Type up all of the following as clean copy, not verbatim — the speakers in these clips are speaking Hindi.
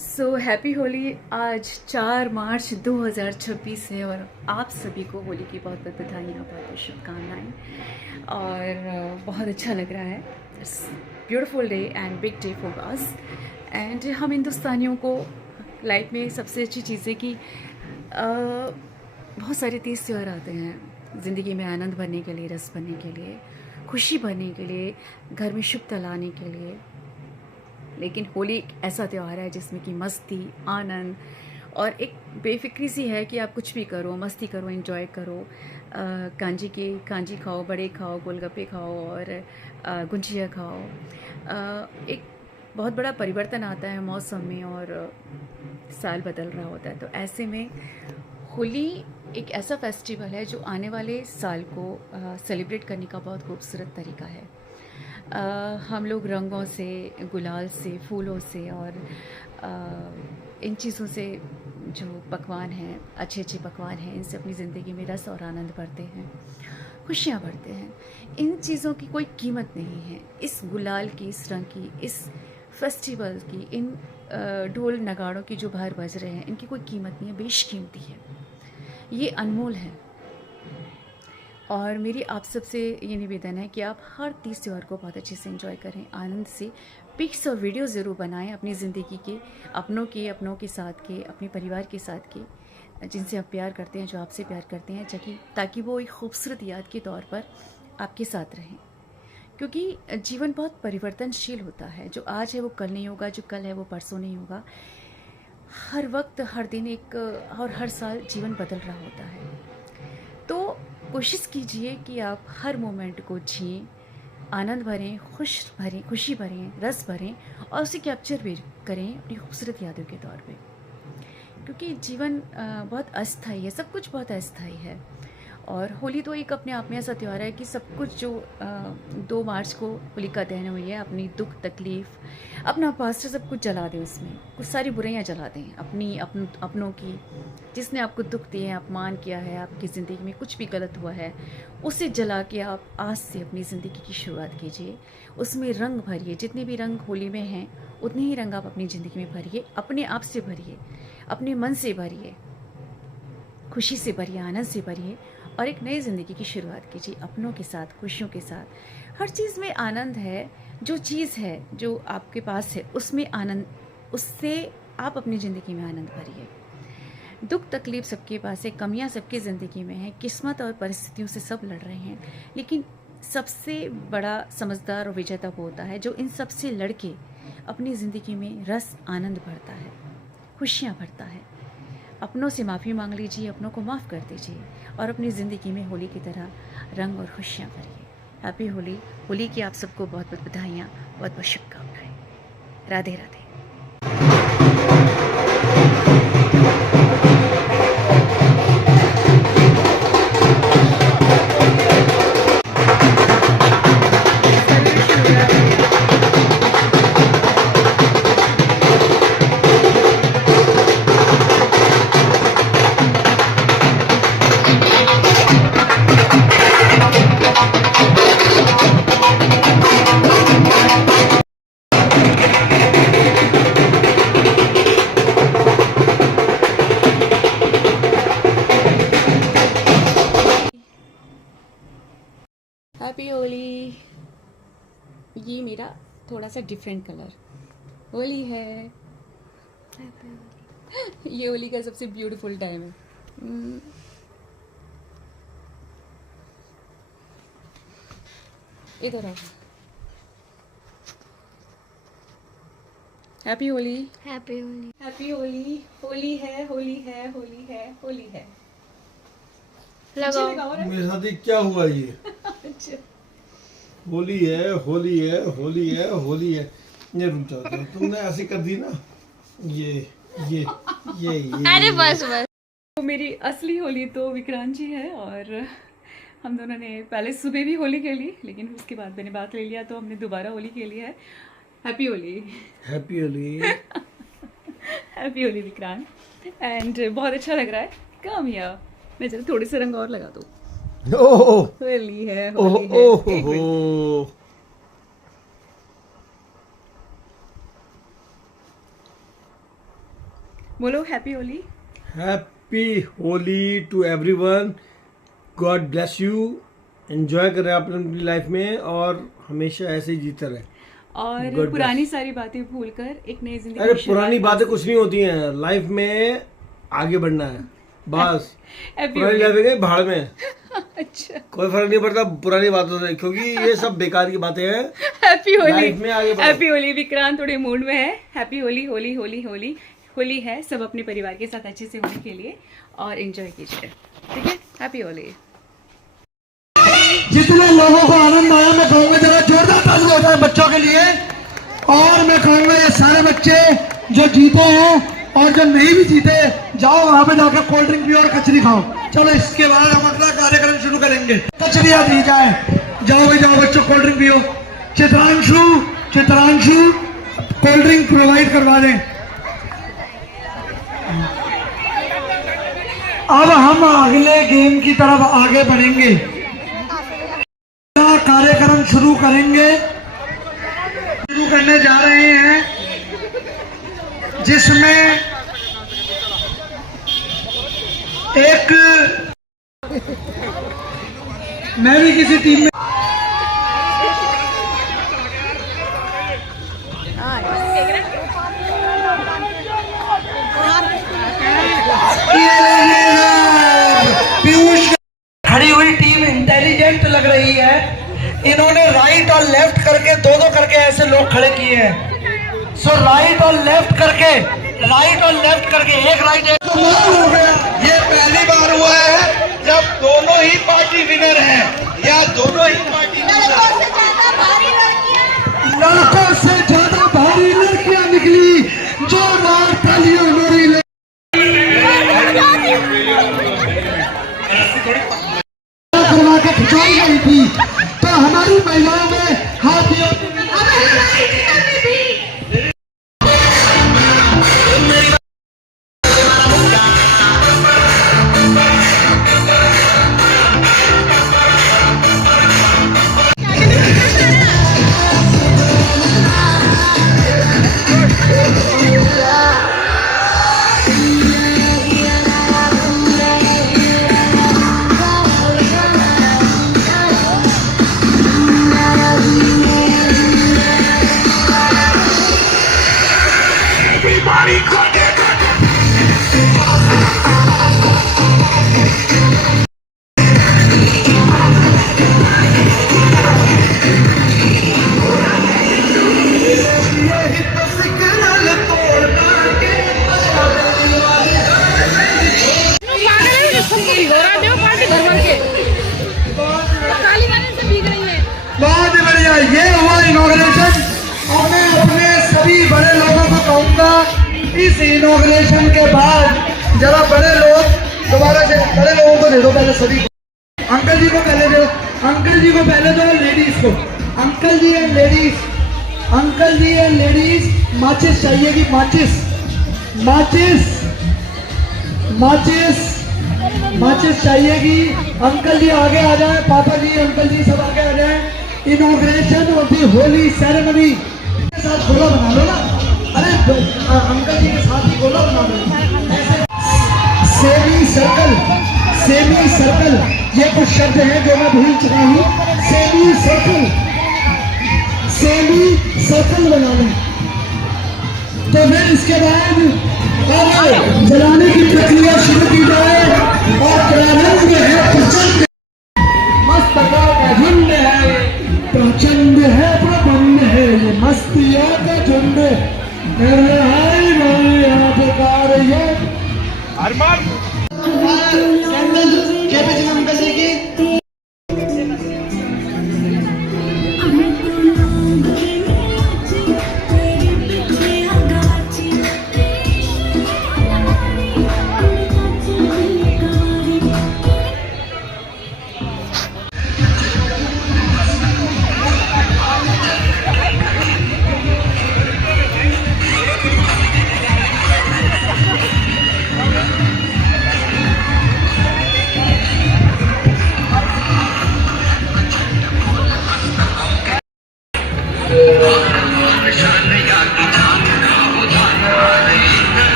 So happy Holi. आज 4 मार्च 2026 है और आप सभी को होली की बहुत बहुत बधाइयाँ, बहुत बहुत शुभकामनाएँ। और बहुत अच्छा लग रहा है। It's beautiful day and big day for us. And हम हिंदुस्तानियों को लाइफ में सबसे अच्छी चीज़ है कि बहुत सारे तीज त्यौहार आते हैं ज़िंदगी में आनंद भरने के लिए, रस भरने के लिए, खुशी भरने के लिए, घर में शुभता लाने के लिए। लेकिन होली एक ऐसा त्यौहार है जिसमें कि मस्ती, आनंद और एक बेफिक्री सी है कि आप कुछ भी करो, मस्ती करो, एंजॉय करो। कांजी खाओ, बड़े खाओ, गोलगप्पे खाओ और गुंजिया खाओ। एक बहुत बड़ा परिवर्तन आता है मौसम में और साल बदल रहा होता है। तो ऐसे में होली एक ऐसा फेस्टिवल है जो आने वाले साल को सेलिब्रेट करने का बहुत खूबसूरत तरीका है। हम लोग रंगों से, गुलाल से, फूलों से और इन चीज़ों से, जो पकवान हैं, अच्छे अच्छे पकवान हैं, इनसे अपनी ज़िंदगी में रस और आनंद भरते हैं, खुशियाँ भरते हैं। इन चीज़ों की कोई कीमत नहीं है। इस गुलाल की, इस रंग की, इस फेस्टिवल की, इन ढोल नगाड़ों की जो बाहर बज रहे हैं, इनकी कोई कीमत नहीं है, बेशकीमती है, ये अनमोल है। और मेरी आप सबसे ये निवेदन है कि आप हर तीज त्यौहार को बहुत अच्छे से एंजॉय करें, आनंद से। पिक्स और वीडियो ज़रूर बनाएं अपनी ज़िंदगी के, अपनों के साथ के, अपने परिवार के साथ के, जिनसे आप प्यार करते हैं, जो आपसे प्यार करते हैं, ताकि वो एक खूबसूरत याद के तौर पर आपके साथ रहें। क्योंकि जीवन बहुत परिवर्तनशील होता है। जो आज है वो कल नहीं होगा, जो कल है वो परसों नहीं होगा। हर वक्त, हर दिन एक और हर साल जीवन बदल रहा होता है। तो कोशिश कीजिए कि आप हर मोमेंट को जिएं, आनंद भरें, खुशी भरें, रस भरें और उसे कैप्चर भी करें अपनी खूबसूरत यादों के तौर पे। क्योंकि जीवन बहुत अस्थाई है, सब कुछ बहुत अस्थाई है। और होली तो एक अपने आप में ऐसा त्यौहार है कि सब कुछ जो 2 मार्च को होलिका दहन हुई है, अपनी दुख तकलीफ़, अपना पास्ट सब कुछ जला दें, उसमें कुछ सारी बुराइयां जला दें अपनों की। जिसने आपको दुख दिए हैं, अपमान किया है, आपकी ज़िंदगी में कुछ भी गलत हुआ है, उसे जला के आप आज से अपनी ज़िंदगी की शुरुआत कीजिए। उसमें रंग भरिए, जितने भी रंग होली में हैं उतने ही रंग आप अपनी ज़िंदगी में भरिए, अपने आप से भरिए, अपने मन से भरिए, खुशी से भरिए, आनंद से भरिए और एक नई ज़िंदगी की शुरुआत कीजिए अपनों के साथ, खुशियों के साथ। हर चीज़ में आनंद है। जो चीज़ है जो आपके पास है उसमें आनंद, उससे आप अपनी ज़िंदगी में आनंद भरिए। दुख तकलीफ सबके पास है, कमियां सबकी ज़िंदगी में है, किस्मत और परिस्थितियों से सब लड़ रहे हैं। लेकिन सबसे बड़ा समझदार और विजेता वो होता है जो इन सब से लड़ के अपनी ज़िंदगी में रस, आनंद भरता है, खुशियाँ भरता है। अपनों से माफ़ी मांग लीजिए, अपनों को माफ़ कर दीजिए और अपनी ज़िंदगी में होली की तरह रंग और खुशियाँ भरिए। हैप्पी होली। होली की आप सबको बहुत बहुत बधाइयाँ, बहुत बहुत शुभकामनाएँ। राधे राधे। हैप्पी होली। ये मेरा थोड़ा सा डिफरेंट कलर होली है। ये होली का सबसे ब्यूटीफुल टाइम है। इधर आओ। Happy Holi. Happy Holi. Happy Holi. Holi है, होली है, होली है, होली है। लगाओ। मेरे साथ ये क्या हुआ ये? अच्छा। होली है, होली है, होली है, होली है। ये रुक जाओ, तुमने ऐसी कर दी ना। ये ये अरे बस बस। तो मेरी असली होली तो विक्रांत जी है और हम दोनों ने पहले सुबह भी होली खेली, लेकिन उसके बाद मैंने बात ले लिया तो हमने दोबारा होली खेली है। Happy Holi. Happy Holi. Happy Holi Vikrant. And बहुत अच्छा लग रहा है। कम या मैं चलो थोड़े से रंग और लगा दूँ। ओह होली है, ओह होली है। ओह एक मिनट। ओह। बोलो happy Holi. Happy Holi to everyone. God bless you. Enjoy करें आप अपनी लाइफ में और हमेशा ऐसे ही जीते रहे। और God पुरानी सारी बातें भूलकर एक नई जिंदगी अरे की पुरानी शुरुआत बातें कुछ नहीं होती हैं, लाइफ में आगे बढ़ना है बस। हैप्पी पुरानी लाइफ में गई भाड़ में, अच्छा कोई फर्क नहीं पड़ता पुरानी बातों से, क्योंकि ये सब बेकार की बातें हैं। हैप्पी होली। लाइफ में आगे बढ़ो। हैप्पी होली। विक्रांत थोड़े मूड में है। हैप्पी होली। होली होली होली होली है, सब अपने परिवार के साथ अच्छे से होने के लिए और एंजॉय कीजिए, ठीक है। हैप्पी होली। जितने लोगों को आनंद आया मैं कहूंगा जरा जोरदार ताली हो जाए बच्चों के लिए। और मैं कहूंगा ये सारे बच्चे जो जीते हैं और जो नहीं भी जीते, जाओ वहां पे जाकर कोल्ड ड्रिंक पियो और कचरी खाओ। चलो इसके बाद हम अगला कार्यक्रम शुरू करेंगे। कचरिया दी जाए, जाओ भी जाओ बच्चों, कोल्ड ड्रिंक पियो। चित्रांशु कोल्ड ड्रिंक प्रोवाइड करवा दें। अब हम अगले गेम की तरफ आगे बढ़ेंगे। कार्यक्रम शुरू करने जा रहे हैं, जिसमें एक मैं भी किसी टीम में पीयूष खड़ी हुई टीम इंटेलिजेंट लग रही है। इन्होंने राइट और लेफ्ट करके दो करके ऐसे लोग खड़े किए हैं। सो राइट और लेफ्ट करके एक राइट एक कमाल हो गया। ये पहली बार हुआ है जब दोनों ही पार्टी विनर हैं या दोनों ही पार्टी लड़कों से ज्यादा भारी लड़कियां निकली। जो मार तालियों मेरी करवा के खिंचाई गई थी, तो हमारी महिलाओं में हाथ बहुत बढ़िया। ये हुआ इनॉग्रेशन। और मैं अपने सभी बड़े लोगों को कहूंगा, इस इनॉग्रेशन के बाद जरा बड़े लोग दोबारा से बड़े लोगों को दे दो पहले सभी को। अंकल जी को पहले दो, अंकल जी को पहले दो, लेडीज को। अंकल जी एंड लेडीज माचिस चाहिएगी, माचिस चाहिएगी। अंकल जी आगे आ जाए, पापा जी अंकल जी सब आगे आ जाए। Inauguration of the Holi ceremony के साथ गोला बना लो ना। अरे अंकल जी के साथ ही गोला बना लो। सेमी सर्कल ये कुछ शब्द हैं जो मैं भूल चुका हूँ। सेमी सर्कल बना लो। तो फिर इसके बाद जलाने की प्रक्रिया शुरू की जाए। और प्रारंभ है प्रचंड, मस्तका का झुंड है, प्रचंड है, प्रबंध है, ये मस्तियों का झुंड। अंकल जी की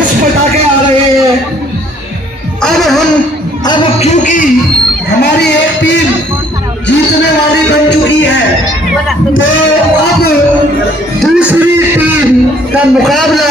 ठुस पटाखे आ रहे हैं। अब क्योंकि हमारी एक टीम जीतने वाली बन चुकी है, तो अब दूसरी टीम का मुकाबला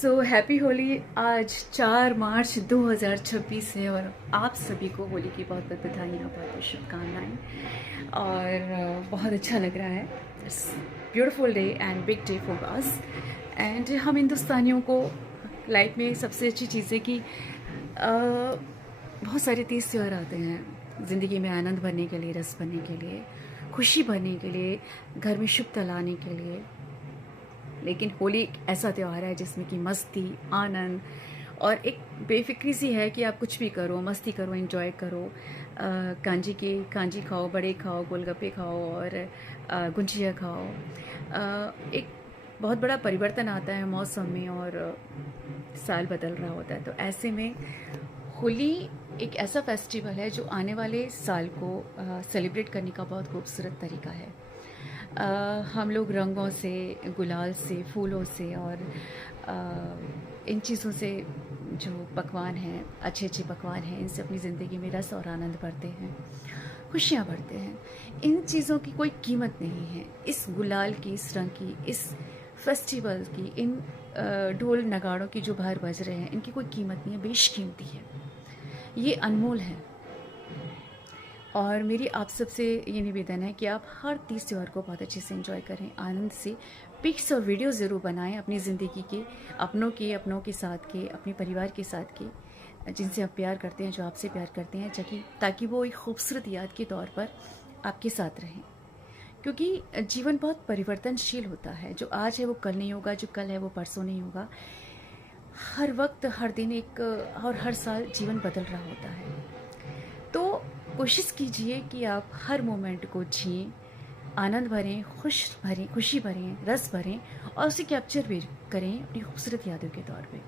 सो हैप्पी होली। आज 4 मार्च 2026 है और आप सभी को होली की बहुत बहुत बधाइयाँ, बहुत बहुत शुभकामनाएँ और बहुत अच्छा लग रहा है। It's beautiful day and big day for us and हम हिंदुस्तानियों को लाइफ में सबसे अच्छी चीज़ है कि बहुत सारे तीज त्यौहार आते हैं ज़िंदगी में आनंद भरने के लिए, रस भरने के लिए, खुशी भरने के लिए, घर में शुभता लाने के लिए। लेकिन होली एक ऐसा त्यौहार है जिसमें कि मस्ती, आनंद और एक बेफिक्री सी है कि आप कुछ भी करो, मस्ती करो, एंजॉय करो, कांजी खाओ, बड़े खाओ, गोलगप्पे खाओ और गुंजिया खाओ। एक बहुत बड़ा परिवर्तन आता है मौसम में और साल बदल रहा होता है। तो ऐसे में होली एक ऐसा फेस्टिवल है जो आने वाले साल को सेलिब्रेट करने का बहुत खूबसूरत तरीका है। हम लोग रंगों से, गुलाल से, फूलों से और इन चीज़ों से जो पकवान हैं, अच्छे अच्छे पकवान हैं, इनसे अपनी ज़िंदगी में रस और आनंद भरते हैं, खुशियाँ भरते हैं। इन चीज़ों की कोई कीमत नहीं है। इस गुलाल की, इस रंग की, इस फेस्टिवल की, इन ढोल नगाड़ों की जो बाहर बज रहे हैं, इनकी कोई कीमत नहीं है, बेशकीमती है, ये अनमोल है। और मेरी आप सबसे ये निवेदन है कि आप हर तीज त्यौहार को बहुत अच्छे से एंजॉय करें, आनंद से पिक्स और वीडियो ज़रूर बनाएं अपनी ज़िंदगी के, अपनों के साथ के, अपने परिवार के साथ के, जिनसे आप प्यार करते हैं, जो आपसे प्यार करते हैं, ताकि वो एक खूबसूरत याद के तौर पर आपके साथ रहें। क्योंकि जीवन बहुत परिवर्तनशील होता है। जो आज है वो कल नहीं होगा, जो कल है वो परसों नहीं होगा। हर वक्त, हर दिन एक और हर साल जीवन बदल रहा होता है। तो कोशिश कीजिए कि आप हर मोमेंट को जिएं, आनंद भरें, खुशी भरें, रस भरें और उसे कैप्चर भी करें अपनी खूबसूरत यादों के तौर पे।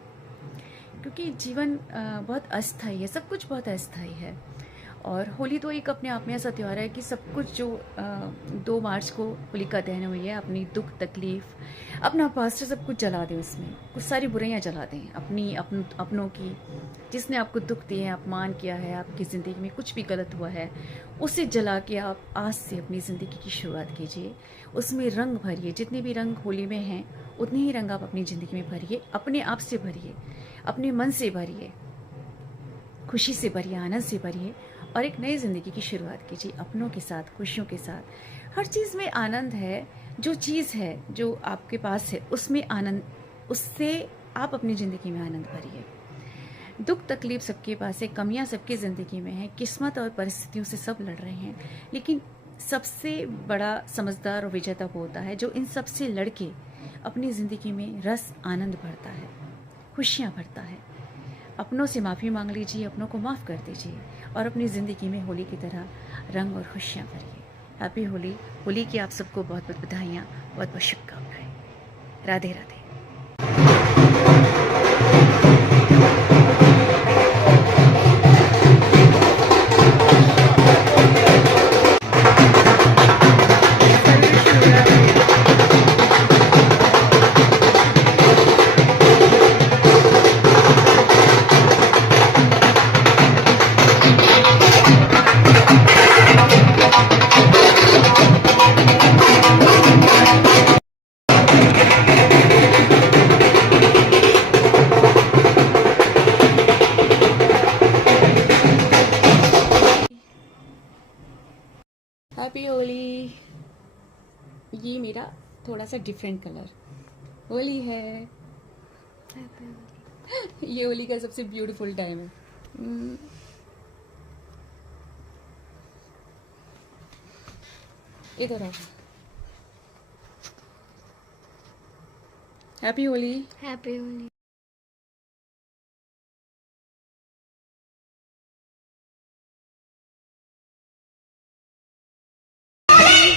क्योंकि जीवन बहुत अस्थायी है, सब कुछ बहुत अस्थायी है। और होली तो एक अपने आप में ऐसा त्यौहार है कि सब कुछ जो 2 मार्च को होलिका दहन हुई है, अपनी दुख तकलीफ़, अपना पास्ट सब कुछ जला दें, उसमें कुछ सारी बुराइयां जला दें अपनों की, जिसने आपको दुख दिए हैं, अपमान किया है, आपकी ज़िंदगी में कुछ भी गलत हुआ है, उसे जला के आप आज से अपनी ज़िंदगी की शुरुआत कीजिए। उसमें रंग भरिए, जितने भी रंग होली में हैं उतने ही रंग आप अपनी ज़िंदगी में भरिए, अपने आप से भरिए, अपने मन से भरिए, खुशी से भरिए, आनंद से भरिए और एक नई ज़िंदगी की शुरुआत कीजिए अपनों के साथ, खुशियों के साथ। हर चीज़ में आनंद है। जो चीज़ है जो आपके पास है उसमें आनंद, उससे आप अपनी ज़िंदगी में आनंद भरिए। दुख तकलीफ सबके पास है, कमियां सबकी ज़िंदगी में है, किस्मत और परिस्थितियों से सब लड़ रहे हैं, लेकिन सबसे बड़ा समझदार और विजेता वो होता है जो इन सब से लड़के अपनी ज़िंदगी में रस, आनंद भरता है, खुशियाँ भरता है। अपनों से माफ़ी मांग लीजिए, अपनों को माफ़ कर दीजिए और अपनी ज़िंदगी में होली की तरह रंग और खुशियाँ भरिए। हैप्पी होली। होली की आप सबको बहुत बहुत बधाइयाँ, बहुत बहुत शुभकामनाएँ। राधे राधे। हैप्पी होली। ये मेरा थोड़ा सा डिफरेंट कलर होली है। ये होली का सबसे ब्यूटीफुल टाइम है। इधर आओ। हैप्पी होली। हैप्पी होली।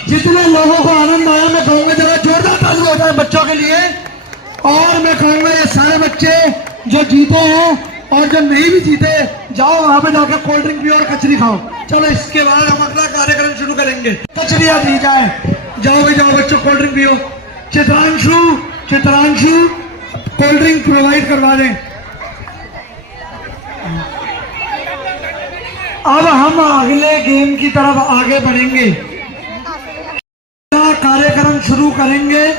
जितने लोगों को आनंद आया मैं कहूंगा जरा जोरदार ताली हो जाए बच्चों के लिए। और मैं कहूंगा ये सारे बच्चे जो जीते हैं और जो नहीं भी जीते, जाओ वहां पे जाकर कोल्ड ड्रिंक पियो और कचरी खाओ। चलो इसके बाद हम अगला कार्यक्रम शुरू करेंगे। कचरिया दी जाए, जाओ भाई जाओ बच्चों, कोल्ड ड्रिंक पियो। चित्रांशु कोल्ड ड्रिंक प्रोवाइड करवा दें। अब हम अगले गेम की तरफ आगे बढ़ेंगे, कार्यक्रम शुरू करने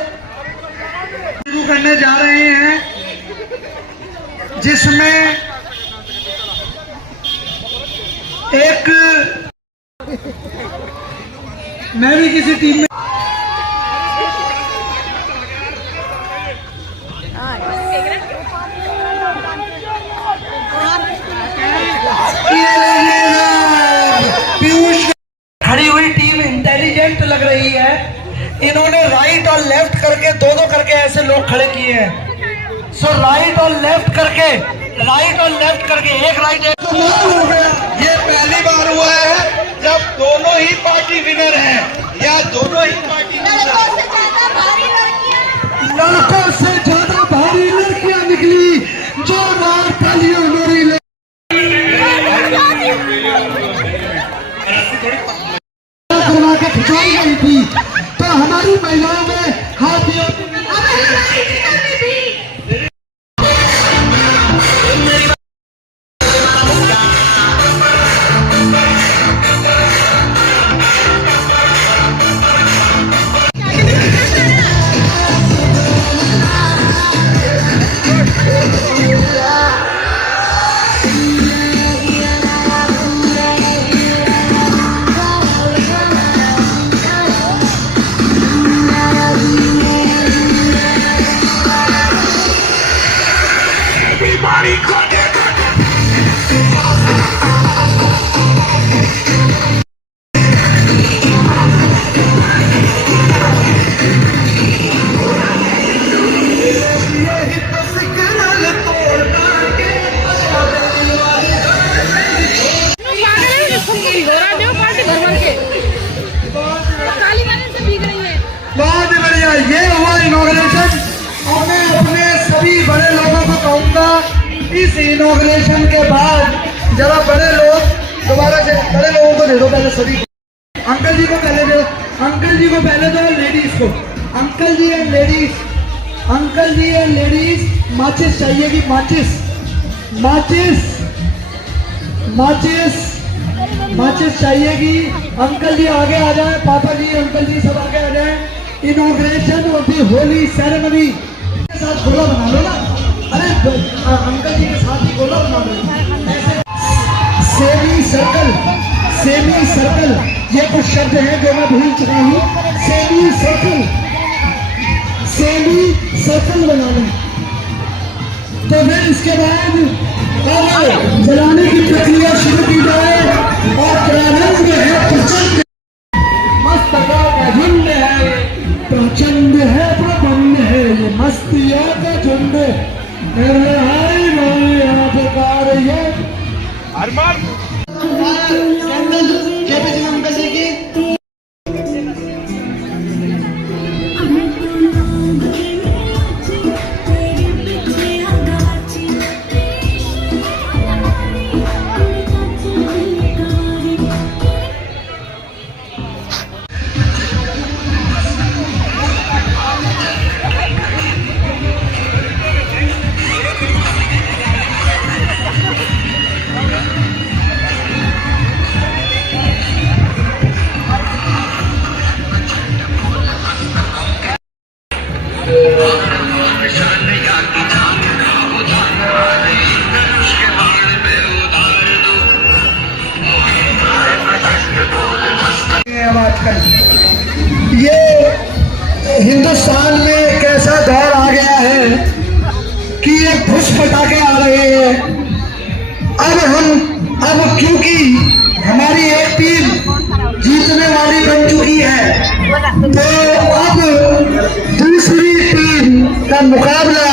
जा रहे हैं, जिसमें एक मैं भी किसी टीम में पीयूष। खड़ी हुई टीम इंटेलिजेंट लग रही है। इन्होंने राइट और लेफ्ट करके दो करके ऐसे लोग खड़े किए हैं। सो राइट और लेफ्ट करके एक राइट एक हो गया। ये पहली बार हुआ है जब दोनों ही पार्टी विनर हैं या दोनों ही पार्टी लड़कों से ज्यादा भारी लड़कियां निकली। जोरदार तालियां हमारी करवा के खिंचाई गई थी, तो हमारी महिलाओं में हाथियों इस इनॉग्रेशन के बाद जरा बड़े लोग दोबारा से बड़े लोगों को दे दो पहले सभी को। अंकल जी को पहले दो, अंकल जी को पहले दो, लेडीज को, uncle ji and ladies, uncle ji and ladies. माचिस चाहिएगी, माचिस, माचिस, माचिस, माचिस चाहिएगी। अंकल जी आगे आ जाए, पापा जी, अंकल जी सब आगे आ जाए। Inauguration of the Holi ceremony के साथ गोला बना लो ना। अरे अंकल जी के साथ ही गोला बना लो। ऐसे सेमी सर्कल, सेमी सर्कल, ये कुछ शब्द हैं जो मैं भूल चुका हूँ। सेमी सर्कल, सेमी सर्कल बना लो। तो फिर इसके बाद जलाने की प्रक्रिया शुरू की जाए और प्रारंभ है प्रचंड, मस्तका का झुंड है, प्रचंड है, प्रबंध है, ये मस्तियों का झुंड। अंकल जी की ये हिंदुस्तान में एक ऐसा दौर आ गया है कि ये घुस पटाखे आ रहे हैं। अब क्योंकि हमारी एक टीम जीतने वाली बन चुकी है, तो अब दूसरी टीम का मुकाबला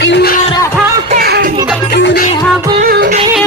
क्यों आ रहा है तूने हवा में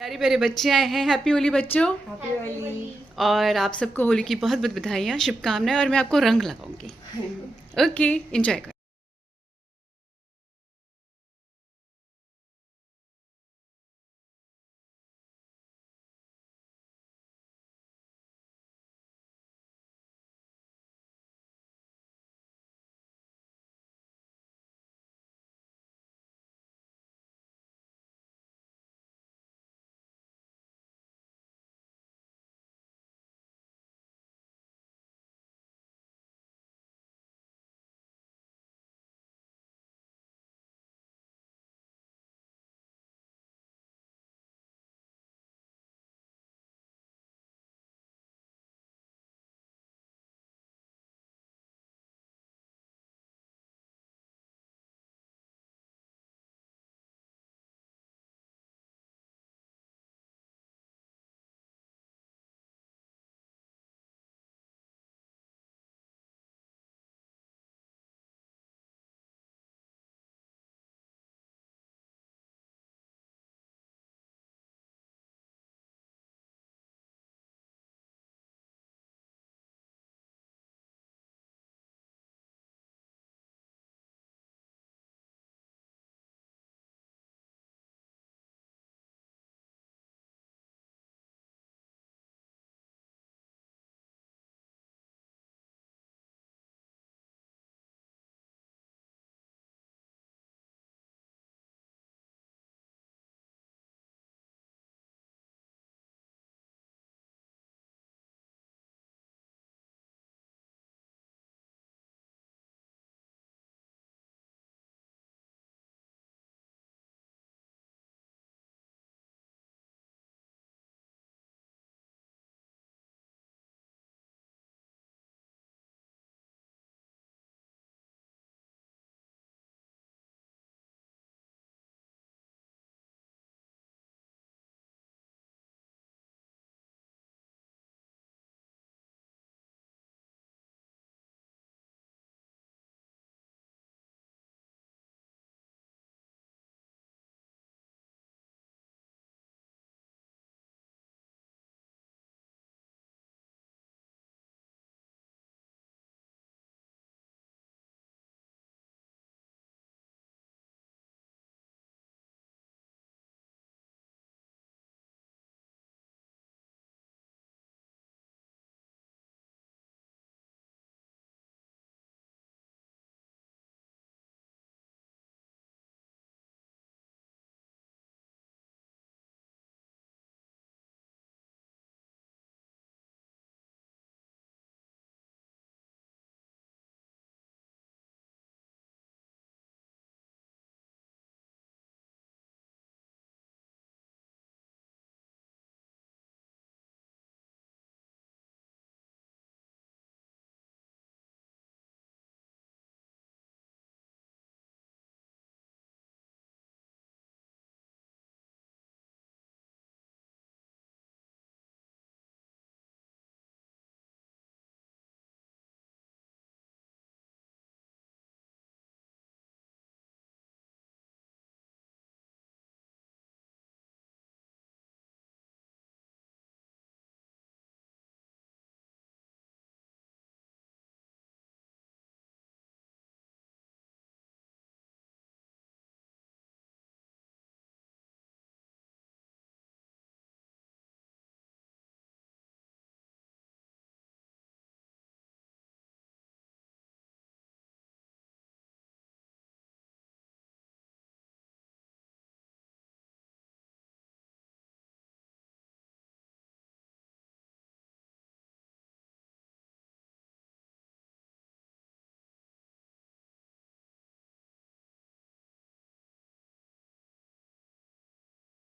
प्यारे प्यारे बच्चे आए हैं। हैप्पी होली बच्चों। और आप सबको होली की बहुत बहुत बधाइयाँ, शुभकामनाएं, और मैं आपको रंग लगाऊंगी। ओके, एंजॉय करो।